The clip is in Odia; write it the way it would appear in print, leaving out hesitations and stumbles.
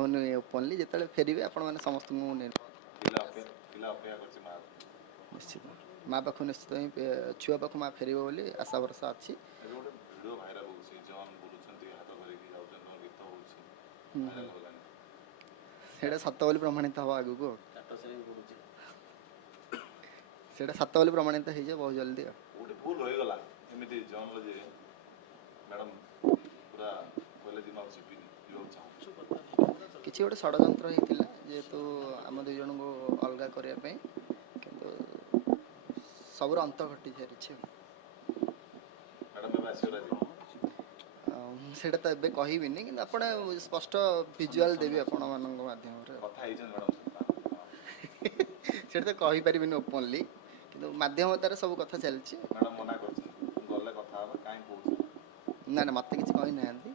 ହଉନି ଓପନଲି, ଯେତେବେଳେ ଫେରିବେ ଆପଣ ମାନେ ସମସ୍ତଙ୍କୁ ନିଶ୍ଚିତ ମା ପାଖକୁ ନିଶ୍ଚିତ ହିଁ ଛୁଆ ପାଖକୁ ମା ଫେରିବ ବୋଲି ଆଶା ଭରସା ଅଛି। ସେଇଟା ସତ ବୋଲି ପ୍ରମାଣିତ ହେବ ଆଗକୁ। ସେଇଟା ସତ ବୋଲି ପ୍ରମାଣିତ ହେଇଯିବ ବହୁତ ଜଲ୍ଦି ଆଉ। ଭୁଲ ରହିଗଲା ଏମିତି ଜନ୍ମ ଯେ ମ୍ୟାଡ଼ାମ୍ ପୁରା କହିଲେ ଯେ ମୁଁ ଆଉ ଯିବିନି, ଯିବାକୁ ଚାହୁଁଛୁ। କିଛି ଗୋଟେ ଷଡ଼ଯନ୍ତ୍ର ହେଇଥିଲା ଯେହେତୁ ଆମ ଦୁଇ ଜଣଙ୍କୁ ଅଲଗା କରିବା ପାଇଁ, କିନ୍ତୁ ସବୁର ଅନ୍ତ ଘଟି ସାରିଛି। ମ୍ୟାଡ଼ାମ୍ ଏବେ ଆସିବ ରାଜି? ସେଇଟା ତ ଏବେ କହିବିନି, କିନ୍ତୁ ଆପଣ ସ୍ପଷ୍ଟ ଭିଜୁଆଲ୍ ଦେବି ଆପଣମାନଙ୍କ ମାଧ୍ୟମରେ। କଥା ହେଇଛନ୍ତି ମ୍ୟାଡ଼ାମ୍ ସହିତ? ସେଇଟା ତ କହିପାରିବିନି ଓପନଲି, କିନ୍ତୁ ମାଧ୍ୟମତାରେ ସବୁ କଥା ଚାଲିଛି। ମ୍ୟାଡ଼ାମ୍ ମନା କରିଛନ୍ତି ଗଲେ କଥା ହେବା, କାହିଁ କହୁଛନ୍ତି? ନା ନା, ମୋତେ କିଛି କହିନାହାନ୍ତି,